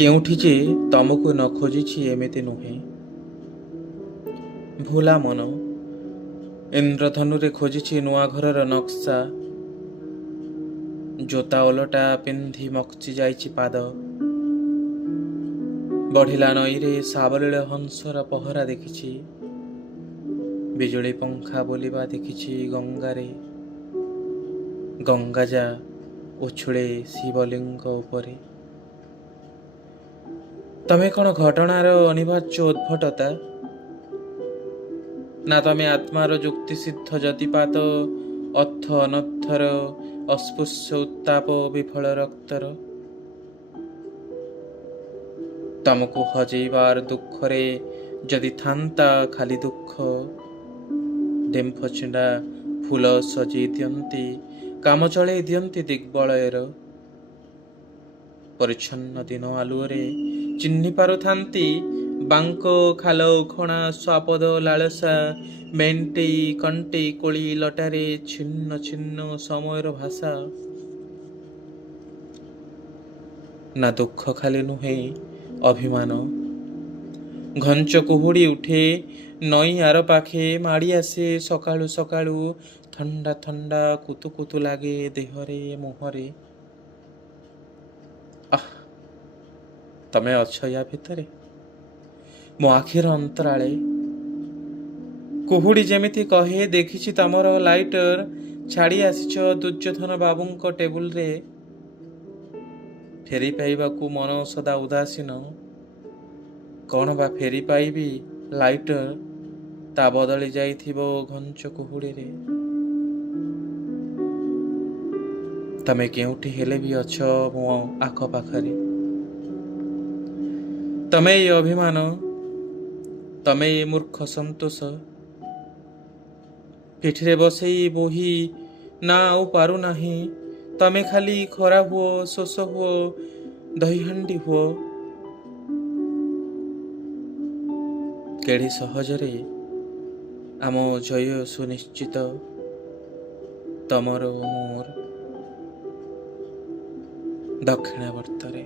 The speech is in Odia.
କେଉଁଠି ଯେ ତମକୁ ନ ଖୋଜିଛି ଏମିତି ନୁହେଁ। ଭୋଲା ମନ ଇନ୍ଦ୍ରଧନୁରେ ଖୋଜିଛି ନୂଆ ଘରର ନକ୍ସା। ଜୋତା ଓଲଟା ପିନ୍ଧି ମକଚି ଯାଇଛି ପାଦ। ବଢିଲା ନଈରେ ସାବଲୀଳ ହଂସର ପହରା ଦେଖିଛି। ବିଜୁଳି ପଙ୍ଖା ବୋଲିବା ଦେଖିଛି ଗଙ୍ଗାରେ। ଗଙ୍ଗାଜା ଉଛୁଳେ ଶିବଲିଙ୍ଗ ଉପରେ। ତମେ କଣ ଘଟଣାର ଅନିବାର୍ଯ୍ୟ ଉଦ୍ଭଟତା, ନା ତମେ ଆତ୍ମାର ଯୁକ୍ତିସିଦ୍ଧ ଯତିପାତ, ଅର୍ଥ ଅନର୍ଥର ଅସ୍ପୃଶ୍ୟ ଉତ୍ତାପ ବିଫଳ ରକ୍ତର? ତମକୁ ହଜେଇବାର ଦୁଃଖରେ ଯଦି ଥାନ୍ତା ଖାଲି ଦୁଃଖ, ଡେମ୍ଫ ଛିଣ୍ଡା ଫୁଲ ସଜେଇ ଦିଅନ୍ତି, କାମ ଚଳେଇ ଦିଅନ୍ତି ଦିଗ୍ବଳୟର। ପରିଚ୍ଛନ୍ନ ଦିନ ଆଲୁଅରେ ଚିହ୍ନି ପାରୁଥାନ୍ତି ବାଙ୍କ ଖାଲ ଉଖଣା ସ୍ୱାପଦ ଲାଳସା, ମେଣ୍ଟେଇ କଣ୍ଟେଇ କୋଳି ଲଟାରେ ଛିନ୍ନ ଛିନ୍ନ ସମୟର ଭାଷା। ନା ଦୁଃଖ ଖାଲି ନୁହେଁ ଅଭିମାନ, ଘଞ୍ଚ କୁହୁଡ଼ି ଉଠେ ନଈ ଆର ପାଖେ, ମାଡ଼ି ଆସେ ସକାଳୁ ସକାଳୁ, ଥଣ୍ଡା ଥଣ୍ଡା କୁତୁ କୁତୁ ଲାଗେ ଦେହରେ ମୁହଁରେ। ଆଃ, ତମେ ଅଛ ୟା ଭିତରେ ମୋ ଆଖିର ଅନ୍ତରାଳେ। କୁହୁଡ଼ି ଯେମିତି କହେ, ଦେଖିଛି ତମର ଲାଇଟର ଛାଡ଼ି ଆସିଛ ଦୁର୍ଯ୍ୟୋଧନ ବାବୁଙ୍କ ଟେବୁଲରେ। ଫେରି ପାଇବାକୁ ମନ ସଦା ଉଦାସୀନ। କଣ ବା ଫେରି ପାଇବି ଲାଇଟର, ତା ବଦଳି ଯାଇଥିବ ଘଞ୍ଚ କୁହୁଡ଼ିରେ। ତମେ କେଉଁଠି ହେଲେ ବି ଅଛ ମୋ ଆଖପାଖରେ। ତମେ ଏ ଅଭିମାନ, ତମେ ଏ ମୂର୍ଖ ସନ୍ତୋଷ, ପିଠିରେ ବସେଇ ବୋହି ନା ଆଉ ପାରୁନାହିଁ। ତମେ ଖାଲି ଖରା ହୁଅ, ଶୋଷ ହୁଅ, ଦହିହାଣ୍ଡି ହୁଅ। କେଢ଼ି ସହଜରେ ଆମ ଜୟ ସୁନିଶ୍ଚିତ, ତମର ମୋର ଦକ୍ଷିଣାବର୍ତ୍ତରେ।